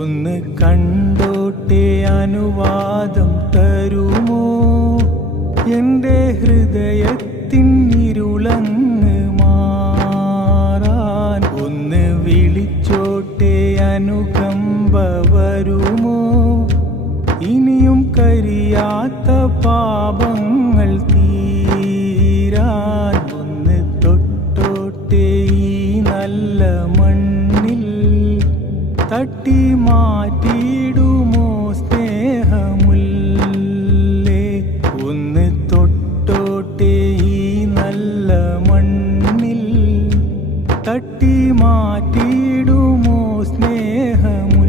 ഒന്ന് കണ്ടോട്ടെ അനുവാദം തരുമോ? എൻ്റെ ഹൃദയത്തിൻ ഇരുളങ്ങ് മാറാൻ ഒന്ന് വിളിച്ചോട്ടെ അനുകമ്പ വരുമോ? ഇനിയും കരിയാത്ത പാപങ്ങൾ തീരാൻ ഒന്ന് തൊട്ടോട്ടെ ഈ നല്ല മണ്ണിൽ. തട്ടി മാറ്റിയിടുമോ സ്നേഹമുല്ലേ? ഒന്ന് തൊട്ടോട്ടെ ഈ നല്ല മണ്ണിൽ. തട്ടി മാറ്റിയിടുമോ സ്നേഹമുല്ലേ?